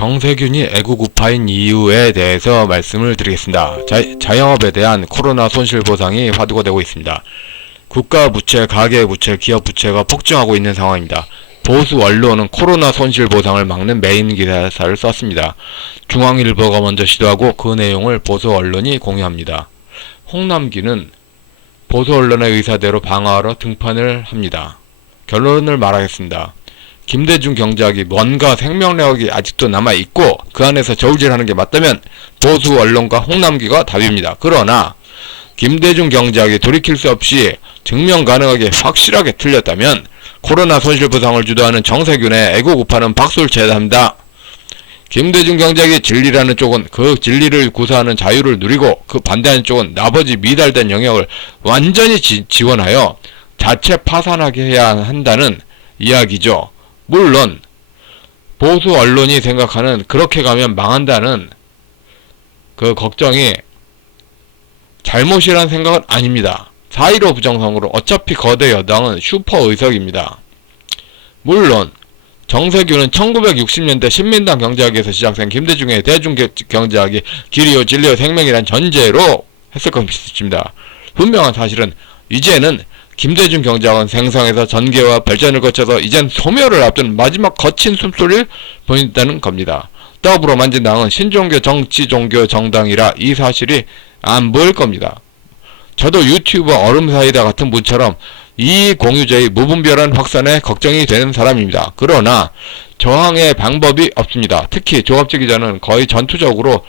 정세균이 애국 우파인 이유에 대해서 말씀을 드리겠습니다. 자영업에 대한 코로나 손실 보상이 화두가 되고 있습니다. 국가 부채, 가계 부채, 기업 부채가 폭증하고 있는 상황입니다. 보수 언론은 코로나 손실 보상을 막는 메인 기사를 썼습니다. 중앙일보가 먼저 시도하고 그 내용을 보수 언론이 공유합니다. 홍남기는 보수 언론의 의사대로 방어하러 등판을 합니다. 결론을 말하겠습니다. 김대중 경제학이 뭔가 생명력이 아직도 남아있고 그 안에서 저울질하는 게 맞다면 보수 언론과 홍남기가 답입니다. 그러나 김대중 경제학이 돌이킬 수 없이 증명 가능하게 확실하게 틀렸다면 코로나 손실보상을 주도하는 정세균의 애국 우파는 박수를 쳐야 합니다. 김대중 경제학이 진리라는 쪽은 그 진리를 구사하는 자유를 누리고 그 반대하는 쪽은 나머지 미달된 영역을 완전히 지원하여 자체 파산하게 해야 한다는 이야기죠. 물론 보수 언론이 생각하는 그렇게 가면 망한다는 그 걱정이 잘못이라는 생각은 아닙니다. 4.15 부정선거로 어차피 거대 여당은 슈퍼 의석입니다. 물론 정세균은 1960년대 신민당 경제학에서 시작된 김대중의 대중경제학이 길이요 진리요 생명이란 전제로 했을 것입니다. 분명한 사실은 이제는 김대중 경제학은 생성에서 전개와 발전을 거쳐서 이젠 소멸을 앞둔 마지막 거친 숨소리를 보인다는 겁니다. 더불어 만진당은 신종교 정치 종교 정당이라 이 사실이 안 보일 겁니다. 저도 유튜버 얼음사이다 같은 분처럼 이 공유제의 무분별한 확산에 걱정이 되는 사람입니다. 그러나 저항의 방법이 없습니다. 특히 조갑재 기자는 거의 전투적으로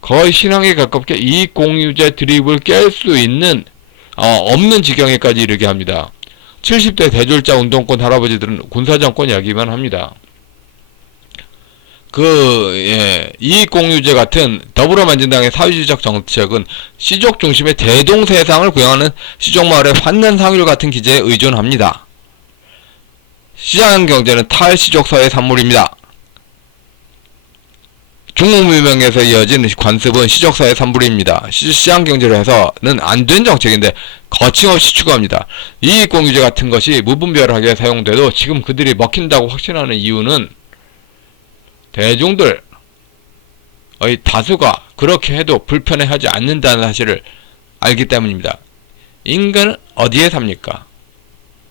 거의 신앙에 가깝게 이 공유제 드립을 깰 수 있는 없는 지경에까지 이르게 합니다. 70대 대졸자 운동권 할아버지들은 군사정권 이야기만 합니다. 이익공유제 같은 더불어민주당의 사회주의적 정책은 시족 중심의 대동세상을 구현하는 시족마을의 환난상률 같은 기제에 의존합니다. 시장경제는 탈시족사회 산물입니다. 중국문명에서 이어진 관습은 시족사의 산물입니다. 시장경제로 해서는 안 된 정책인데 거침없이 추구합니다. 이익공유제 같은 것이 무분별하게 사용돼도 지금 그들이 먹힌다고 확신하는 이유는 대중들의 다수가 그렇게 해도 불편해하지 않는다는 사실을 알기 때문입니다. 인간은 어디에 삽니까?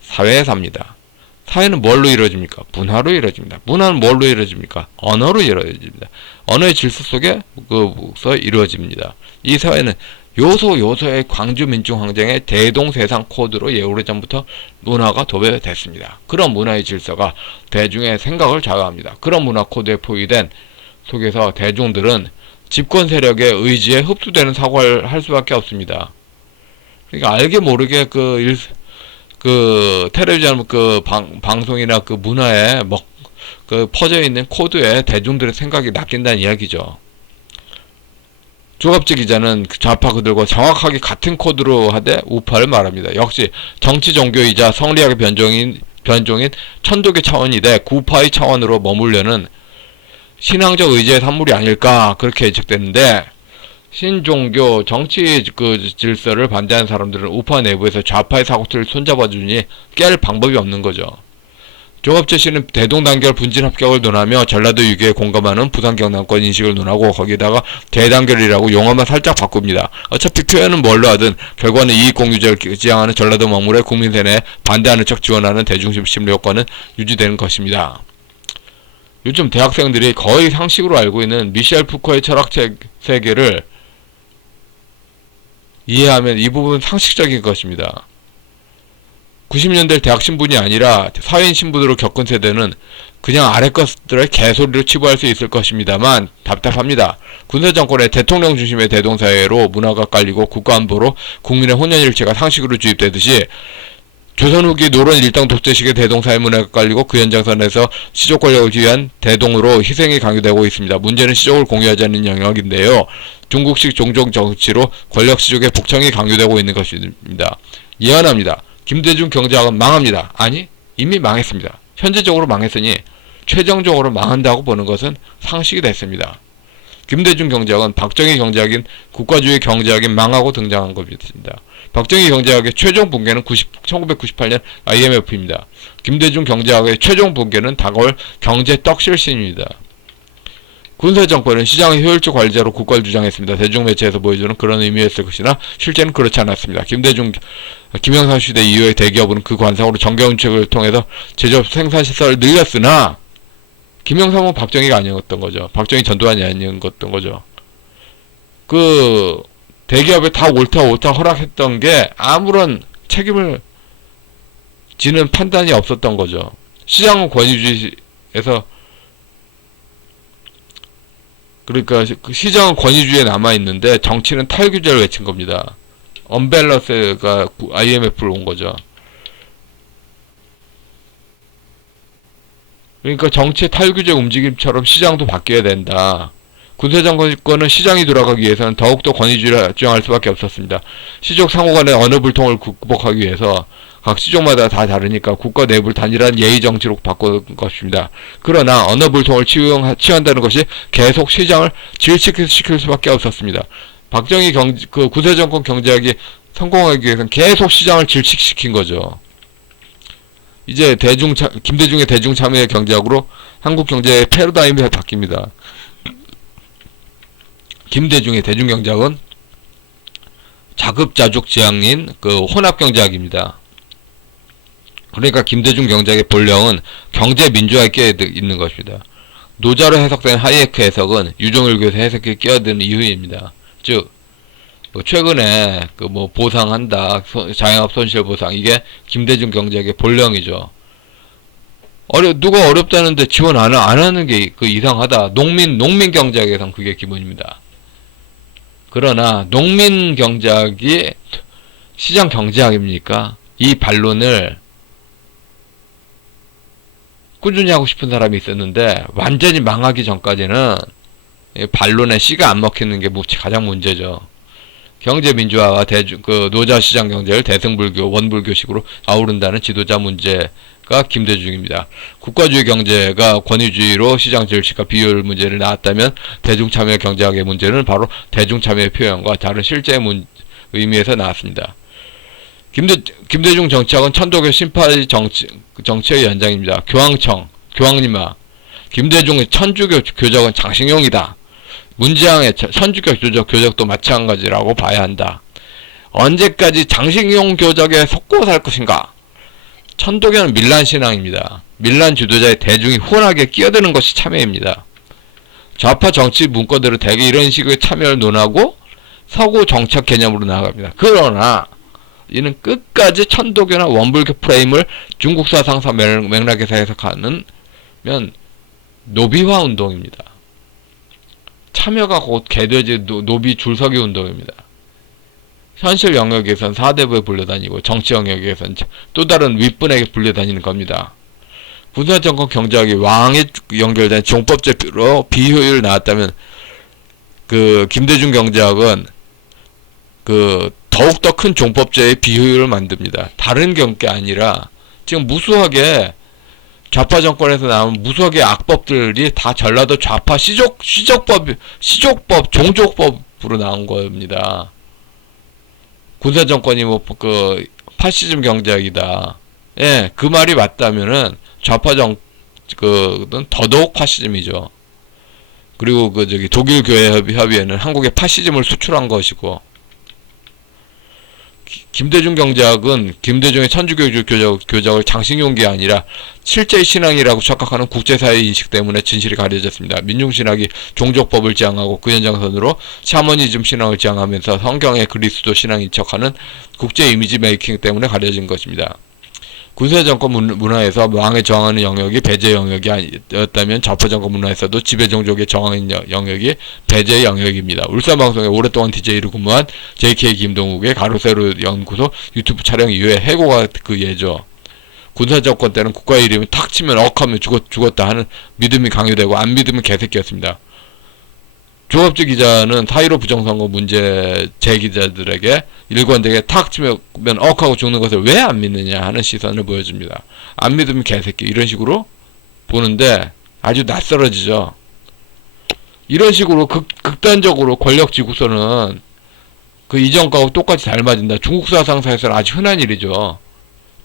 사회에 삽니다. 사회는 뭘로 이루어집니까? 문화로 이루어집니다. 문화는 뭘로 이루어집니까? 언어로 이루어집니다. 언어의 질서 속에서 이루어집니다. 이 사회는 요소의 광주민중항쟁의 대동세상 코드로 오래전부터 문화가 도배됐습니다. 그런 문화의 질서가 대중의 생각을 좌우합니다. 그런 문화 코드에 포위된 속에서 대중들은 집권 세력의 의지에 흡수되는 사고를 할 수밖에 없습니다. 그러니까 알게 모르게 텔레비전 방송이나 문화에 퍼져 있는 코드에 대중들의 생각이 낚인다는 이야기죠. 조갑재 기자는 좌파 그들과 정확하게 같은 코드로 하되 우파를 말합니다. 역시 정치 종교이자 성리학의 변종인 천독의 차원이되 구파의 차원으로 머물려는 신앙적 의지의 산물이 아닐까 그렇게 예측되는데, 신종교 정치 질서를 반대하는 사람들은 우파 내부에서 좌파의 사고틀을 손잡아주니 깰 방법이 없는 거죠. 조갑재 씨는 대동단결 분진 합격을 논하며 전라도 유교에 공감하는 부산 경남권 인식을 논하고 거기다가 대단결이라고 용어만 살짝 바꿉니다. 어차피 표현은 뭘로 하든 결과는 이익공유제를 지향하는 전라도 먹물의 국민세뇌에 반대하는 척 지원하는 대중심 심리효과는 유지되는 것입니다. 요즘 대학생들이 거의 상식으로 알고 있는 미셸 푸코의 철학 세계를 이해하면 이 부분은 상식적인 것입니다. 90년대 대학 신분이 아니라 사회인 신분으로 겪은 세대는 그냥 아래 것들의 개소리로 치부할 수 있을 것입니다만 답답합니다. 군사정권의 대통령 중심의 대동사회로 문화가 깔리고 국가안보로 국민의 혼연일체가 상식으로 주입되듯이 조선 후기 노론 일당 독재식의 대동사회 문화가 깔리고 그 연장선에서 시족 권력을 위한 대동으로 희생이 강요되고 있습니다. 문제는 시족을 공유하지 않는 영역인데요. 중국식 종족 정치로 권력 시족의 복창이 강요되고 있는 것입니다. 예언합니다. 김대중 경제학은 망합니다. 아니, 이미 망했습니다. 현재적으로 망했으니 최종적으로 망한다고 보는 것은 상식이 됐습니다. 김대중 경제학은 박정희 경제학인 국가주의 경제학인 망하고 등장한 것입니다. 박정희 경제학의 최종 붕괴는 1998년 IMF입니다. 김대중 경제학의 최종 붕괴는 다가올 경제 떡실신입니다. 군사정권은 시장의 효율적 관리자로 국가를 주장했습니다. 대중매체에서 보여주는 그런 의미였을 것이나 실제는 그렇지 않았습니다. 김영삼 시대 이후에 대기업은 그 관상으로 정경운책을 통해서 제조업 생산시설을 늘렸으나 김영삼은 박정희가 아니었던 거죠. 박정희 전두환이 아니었던 거죠. 그 대기업에 다 옳다 허락했던 게 아무런 책임을 지는 판단이 없었던 거죠. 시장은 권위주의에서, 그러니까 시장은 권위주의에 남아있는데 정치는 탈규제를 외친 겁니다. 언밸런스가 IMF로 온 거죠. 그러니까 정치의 탈규제 움직임처럼 시장도 바뀌어야 된다. 군사정권은 시장이 돌아가기 위해서는 더욱더 권위주의를 주장할 수밖에 없었습니다. 시족 상호 간의 언어 불통을 극복하기 위해서 각 시족마다 다 다르니까 국가 내부를 단일한 예의 정치로 바꾼 것입니다. 그러나 언어 불통을 취한다는 것이 계속 시장을 질식시킬 수밖에 없었습니다. 박정희 군사정권 경제학이 성공하기 위해서는 계속 시장을 질식시킨 거죠. 이제 김대중의 대중참여 경제학으로 한국 경제의 패러다임이 바뀝니다. 김대중의 대중경제학은 자급자족지향인 혼합경제학입니다. 그러니까 김대중 경제학의 본령은 경제민주화에 끼어있는 것입니다. 노자로 해석된 하이에크 해석은 유종일교에서 해석에 끼어드는 이유입니다. 즉 최근에 보상한다, 자영업 손실보상, 이게 김대중 경제학의 본령이죠. 누가 어렵다는데 지원 안 하는 게 이상하다. 농민 경제학에선 그게 기본입니다. 그러나 농민 경제학이 시장 경제학입니까? 이 반론을 꾸준히 하고 싶은 사람이 있었는데 완전히 망하기 전까지는 반론에 씨가 안 먹히는 게 가장 문제죠. 경제민주화와 노자시장 경제를 대승불교, 원불교식으로 아우른다는 지도자 문제가 김대중입니다. 국가주의 경제가 권위주의로 시장 질식과 비효율 문제를 낳았다면 대중참여 경제학의 문제는 바로 대중참여의 표현과 다른 실제 의미에서 나왔습니다. 김대중 정치학은 천도교 신파의 정치의 연장입니다. 교황님아, 김대중의 천주교 교적은 장신용이다. 문지양의 천주교 교적도 마찬가지라고 봐야 한다. 언제까지 장신용 교적에 속고 살 것인가? 천도교는 밀란신앙입니다. 밀란 주도자의 대중이 후원하게 끼어드는 것이 참여입니다. 좌파 정치 문건들은 대개 이런 식의 참여를 논하고 서구 정책 개념으로 나아갑니다. 그러나 이는 끝까지 천도교나 원불교 프레임을 중국사 상사 맥락에서 해석하는 노비화 운동입니다. 참여가 곧 개돼지 노비 줄서기 운동입니다. 현실 영역에선 사대부에 불려다니고 정치 영역에선 또 다른 윗분에게 불려다니는 겁니다. 군사정권 경제학이 왕에 연결된 종법제로 비효율을 나왔다면 김대중 경제학은 더욱더 큰 종법제의 비효율을 만듭니다. 다른 게 아니라 지금 무수하게 좌파 정권에서 나온 무수하게 악법들이 다 전라도 좌파 시족법, 종족법으로 나온 겁니다. 군사정권이 파시즘 경제학이다. 예, 그 말이 맞다면은 좌파 더더욱 파시즘이죠. 그리고 독일 교회 협의회는 한국의 파시즘을 수출한 것이고, 김대중 경제학은 김대중의 천주교 교적을 장신용이 아니라 실제 신앙이라고 착각하는 국제사회의 인식 때문에 진실이 가려졌습니다. 민중신학이 종족법을 지향하고 그 연장선으로 샤머니즘 신앙을 지향하면서 성경의 그리스도 신앙인 척하는 국제 이미지 메이킹 때문에 가려진 것입니다. 군사정권 문화에서 왕에 저항하는 영역이 배제 영역이 아니었다면 좌파정권 문화에서도 지배종족에 저항하는 영역이 배제의 영역입니다. 울산방송에 오랫동안 DJ로 근무한 JK 김동욱의 가로세로 연구소 유튜브 촬영 이후에 해고가 그 예죠. 군사정권 때는 국가의 이름이 탁 치면 억하면 죽었다 하는 믿음이 강요되고 안 믿으면 개새끼였습니다. 조갑주 기자는 4.15 부정선거 문제 제기자들에게 일관되게 탁 치면 억하고 죽는 것을 왜 안 믿느냐 하는 시선을 보여줍니다. 안 믿으면 개새끼 이런 식으로 보는데 아주 낯설어지죠. 이런 식으로 극단적으로 권력 지구선은 이전과하고 똑같이 닮아진다. 중국 사상사에서는 아주 흔한 일이죠.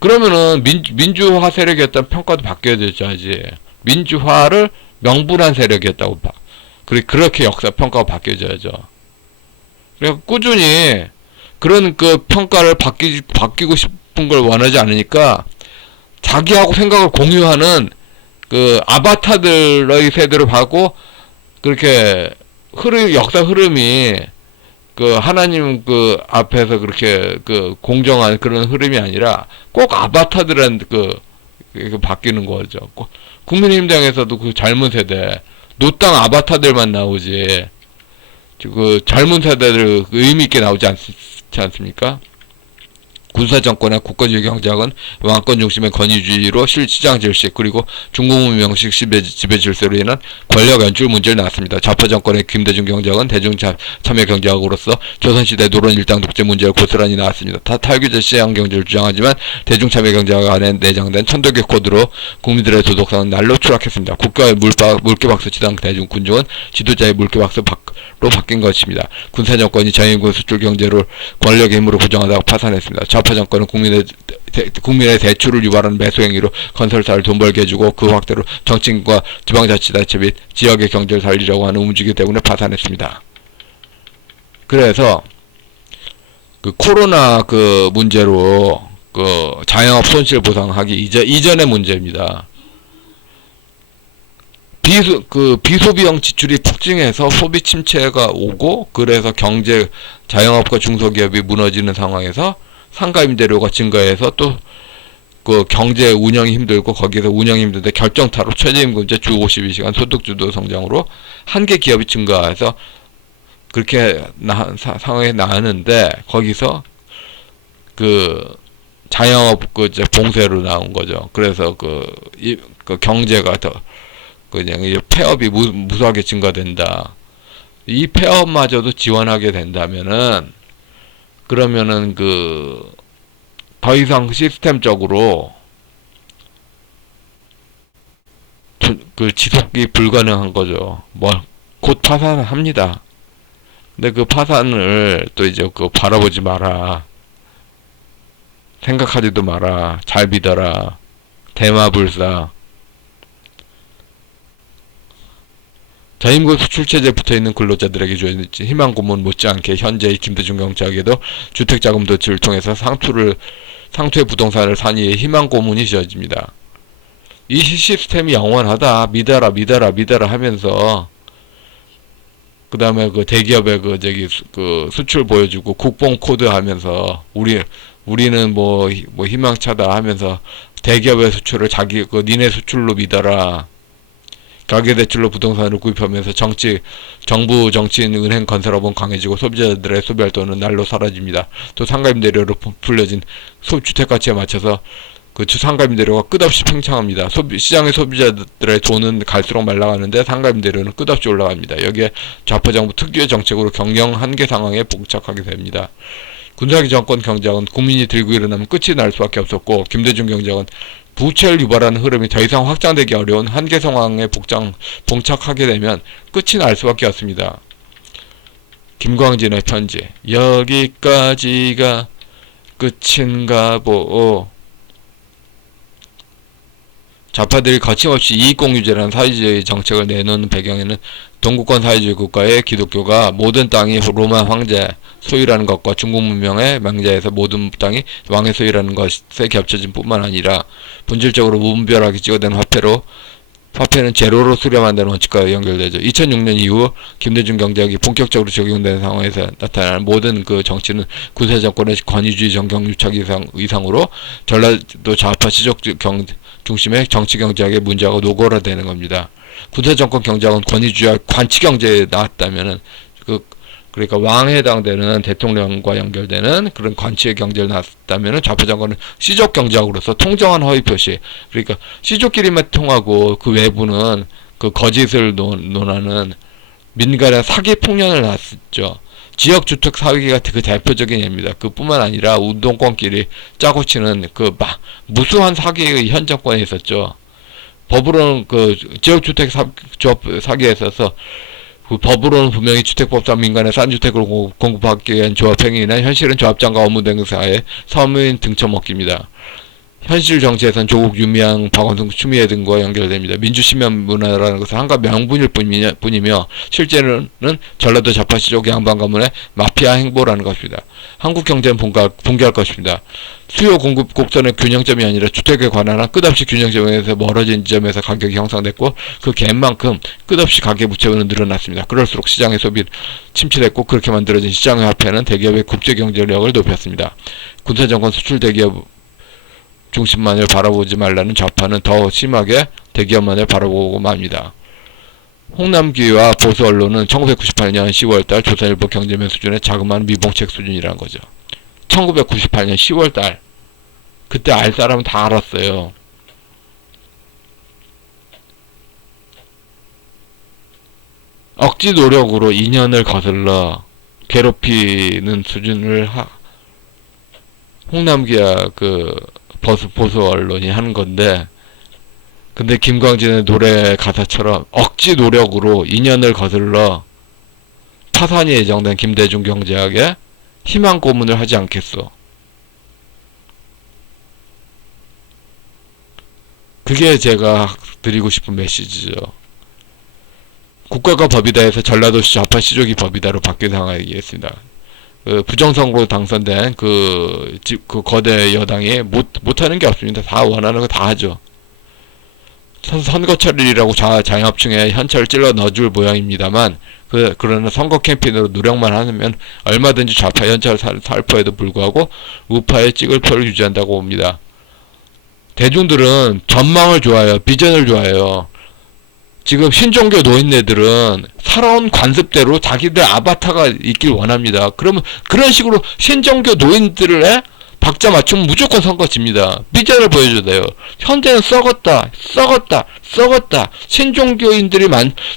그러면은 민주화 세력이었다는 평가도 바뀌어야 되죠. 민주화를 명분한 세력이었다고 그렇게 역사 평가가 바뀌어져야죠. 그러니까 꾸준히 그런 그 평가를 바뀌고 싶은 걸 원하지 않으니까 자기하고 생각을 공유하는 그 아바타들의 세대로 가고, 그렇게 역사 흐름이 그 하나님 그 앞에서 그렇게 그 공정한 그런 흐름이 아니라 꼭 아바타들한테 바뀌는 거죠. 국민의힘당에서도 그 젊은 세대, 노땅 아바타들만 나오지, 그 젊은 세대들 의미 있게 나오지 않습니까? 군사정권의 국가주의 경제학은 왕권 중심의 권위주의로 시장 질식, 그리고 중국문명식 지배 질서로 인한 권력 연출 문제를 낳았습니다. 좌파 정권의 김대중 경제학은 대중 참여 경제학으로서 조선시대 노론 일당 독재 문제를 고스란히 나왔습니다. 다 탈규제 시장 경제를 주장하지만 대중 참여 경제학 안에 내장된 천도교 코드로 국민들의 도덕성은 날로 추락했습니다. 국가의 물개박수 치던 대중 군중은 지도자의 물개박수로 바뀐 것입니다. 군사정권이 저임금 수출 경제를 권력의 힘으로 부정하다가 파산했습니다. 좌파 정권은 국민의 대출을 유발하는 매수행위로 건설사를 돈 벌게 해주고, 그 확대로 정치인과 지방자치단체 및 지역의 경제를 살리려고 하는 움직임 때문에 파산했습니다. 그래서 그 코로나 그 문제로 그 자영업 손실 보상하기 이전의 문제입니다. 비소비형 지출이 폭증해서 소비 침체가 오고, 그래서 자영업과 중소기업이 무너지는 상황에서 상가임대료가 증가해서 또 그 경제 운영이 힘들고, 거기에서 운영이 힘든데 결정타로 최저임금제, 주 52시간 소득주도 성장으로 한계 기업이 증가해서 그렇게 상황에 나왔는데, 거기서 그 자영업 이제 봉쇄로 나온 거죠. 그래서 그 경제가 더 그냥 폐업이 무수하게 증가된다. 이 폐업마저도 지원하게 된다면은, 그러면은 더 이상 시스템적으로 지속이 불가능한 거죠. 곧 파산을 합니다. 근데 그 파산을 또 이제 바라보지 마라, 생각하지도 마라, 잘 믿어라, 대마불사. 저임금 수출체제에 붙어있는 근로자들에게 주어진 희망고문 못지않게 현재의 김대중 경제학에도 주택자금 도출을 통해서 상투의 부동산을 산 이에 희망고문이 지어집니다. 이 시스템이 영원하다, 믿어라 하면서, 그 다음에 그 대기업의 수출 보여주고 국뽕 코드 하면서, 우리는 희망차다 하면서 대기업의 수출을 니네 수출로 믿어라. 가계대출로 부동산을 구입하면서 정부, 정치인, 은행, 건설업은 강해지고 소비자들의 소비활동은 날로 사라집니다. 또 상가임대료로 불려진 주택가치에 맞춰서 그 상가임대료가 끝없이 팽창합니다. 시장의 소비자들의 돈은 갈수록 말라가는데 상가임대료는 끝없이 올라갑니다. 여기에 좌파 정부 특유의 정책으로 경영 한계 상황에 봉착하게 됩니다. 군사기 정권 경제학은 국민이 들고 일어나면 끝이 날 수밖에 없었고, 김대중 경제학은 부채를 유발하는 흐름이 더 이상 확장되기 어려운 한계 상황에 봉착하게 되면 끝이 날 수밖에 없습니다. 김광진의 편지. 여기까지가 끝인가 보. 좌파들이 거침없이 이익공유제라는 사회주의 정책을 내놓는 배경에는 동구권 사회주의 국가의 기독교가 모든 땅이 로마 황제 소유라는 것과 중국 문명의 명제에서 모든 땅이 왕의 소유라는 것에 겹쳐진 뿐만 아니라 본질적으로 무분별하게 찍어낸 화폐는 제로로 수렴한다는 원칙과 연결되죠. 2006년 이후 김대중 경제학이 본격적으로 적용되는 상황에서 나타나는 모든 그 정치는 군사정권의 권위주의 정경 유착 이상으로 전라도 좌파 시족 중심의 정치경제학의 문제가 노골화되는 겁니다. 군사정권 경제학은 권위주의와 관치경제에 나왔다면은 그러니까 왕에 해당되는 대통령과 연결되는 그런 관치의 경제를 나왔다면은 좌파 정권은 시족 경제학으로서 통정한 허위 표시, 그러니까 시족끼리만 통하고 그 외부는 그 거짓을 논하는 민간의 사기 풍년을 낳았죠. 지역주택 사기가 그 대표적인 예입니다. 그뿐만 아니라 운동권끼리 짜고 치는 무수한 사기의 현 정권에 있었죠. 법으로는 지역주택 사기에 있어서 법으로는 분명히 주택법상 민간에 싼 주택을 공급하기 위한 조합행위나 현실은 조합장과 업무 등사의 서민 등쳐먹기입니다. 현실 정치에선 조국, 유미양, 박원순, 추미애 등과 연결됩니다. 민주시민 문화라는 것은 한가 명분일 뿐이며 실제로는 전라도 좌파시족 양반 가문의 마피아 행보라는 것입니다. 한국 경제는 붕괴할 것입니다. 수요 공급 곡선의 균형점이 아니라 주택에 관한 한 끝없이 균형점에서 멀어진 지점에서 가격이 형성됐고 그 갭만큼 끝없이 가계 부채는 늘어났습니다. 그럴수록 시장의 소비 침체됐고 그렇게 만들어진 시장의 화폐는 대기업의 국제 경제력을 높였습니다. 군사정권 수출 대기업 중심만을 바라보지 말라는 좌파는 더 심하게 대기업만을 바라보고 맙니다. 홍남기와 보수 언론은 1998년 10월달 조선일보 경제면 수준의 자그마한 미봉책 수준이라는 거죠. 1998년 10월달 그때 알 사람은 다 알았어요. 억지 노력으로 2년을 거슬러 괴롭히는 수준을 홍남기야 보수 언론이 하는 건데, 근데 김광진의 노래 가사처럼 억지 노력으로 2년을 거슬러 파산이 예정된 김대중 경제학에 희망 고문을 하지 않겠어. 그게 제가 드리고 싶은 메시지죠. 국가가 법이다 해서 전라도시 좌파 시족이 법이다로 바뀐 상황이겠습니다. 부정선거로 당선된 그 거대 여당이 못하는 게 없습니다. 다 원하는 거 다 하죠. 선거철이라고 자영업층에 현찰을 찔러 넣어줄 모양입니다만, 그러나 선거 캠페인으로 노력만 하면 얼마든지 좌파 현찰을 살포에도 불구하고 우파의 찍을 표를 유지한다고 봅니다. 대중들은 전망을 좋아해요. 비전을 좋아해요. 지금 신종교 노인네들은 살아온 관습대로 자기들 아바타가 있길 원합니다. 그러면 그런 식으로 신종교 노인들의 박자 맞추면 무조건 선거 집니다. 비전을 보여줘야 돼요. 현재는 썩었다. 신종교인들이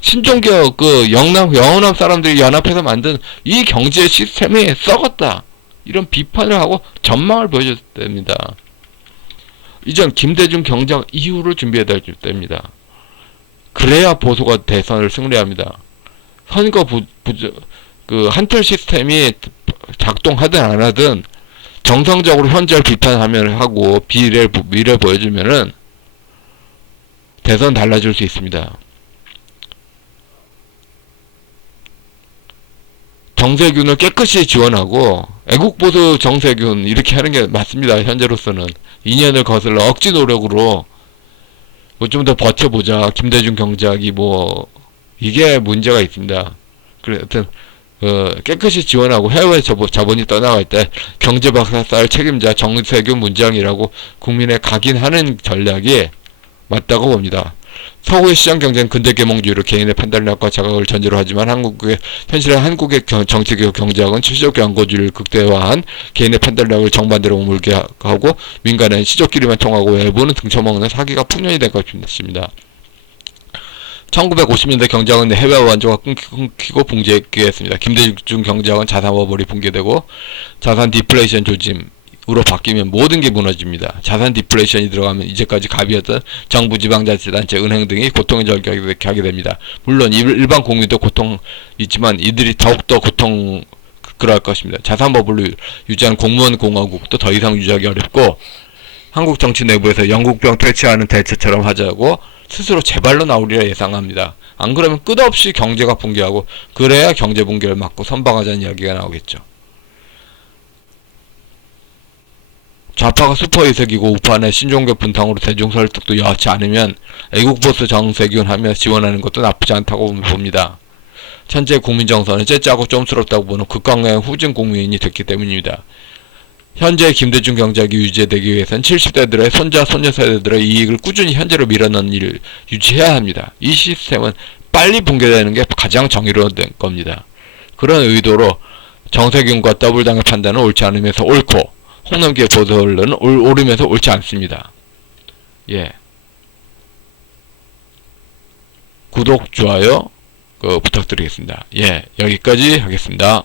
신종교 영남 사람들이 연합해서 만든 이 경제 시스템이 썩었다. 이런 비판을 하고 전망을 보여줘야 됩니다. 이전 김대중 경제학 이후를 준비해야 됩니다. 그래야 보수가 대선을 승리합니다. 선거 한틀 시스템이 작동하든 안 하든 정상적으로 현재를 비판하면 하고 미래 보여주면은 대선 달라질 수 있습니다. 정세균을 깨끗이 지원하고 애국보수 정세균 이렇게 하는 게 맞습니다. 현재로서는 2년을 거슬러 억지 노력으로 좀 더 버텨보자. 김대중 경제학이 이게 문제가 있습니다. 그래, 하여튼 깨끗이 지원하고 해외 자본이 떠나갈 때 경제박사쌀 책임자 정세균 문장이라고 국민에 각인하는 전략이 맞다고 봅니다. 서구의 시장 경제는 근대 계몽주의로 개인의 판단력과 자각을 전제로 하지만 현실의 한국의 정치개혁 경제학은 시적 연구주의를 극대화한 개인의 판단력을 정반대로 머물게 하고 민간은 시적끼리만 통하고 외부는 등쳐먹는 사기가 풍년이 될 것입니다. 1950년대 경제학은 해외와 완조가 끊기고 붕괴했습니다. 김대중 경제학은 자산 버블이 붕괴되고 자산 디플레이션 조짐으로 바뀌면 모든 게 무너집니다. 자산 디플레이션이 들어가면 이제까지 갑이었던 정부, 지방자치단체, 은행 등이 고통에 절하게 됩니다. 물론 일반 국민도 고통 있지만 이들이 더욱더 그럴 것입니다. 자산 버블을 유지한 공무원 공화국도 더 이상 유지하기 어렵고 한국 정치 내부에서 영국병 퇴치하는 대처처럼 하자고 스스로 제발로 나오리라 예상합니다. 안 그러면 끝없이 경제가 붕괴하고 그래야 경제 붕괴를 막고 선방하자는 이야기가 나오겠죠. 좌파가 슈퍼이색이고 우파는 신종교 분탕으로 대중 설득도 여하치 않으면 애국보수 정세균 하며 지원하는 것도 나쁘지 않다고 봅니다. 현재 국민 정서는 째짜고 좀스럽다고 보는 극강의 후진 국민이 됐기 때문입니다. 현재 김대중 경제학이 유지되기 위해서는 70대들의 손자, 손녀 세대들의 이익을 꾸준히 현재로 밀어넣는 일을 유지해야 합니다. 이 시스템은 빨리 붕괴되는 게 가장 정의로운 겁니다. 그런 의도로 정세균과 더블당의 판단은 옳지 않으면서 옳고 홍남기의 보수 언론은 옳으면서 옳지 않습니다. 예. 구독, 좋아요 부탁드리겠습니다. 예, 여기까지 하겠습니다.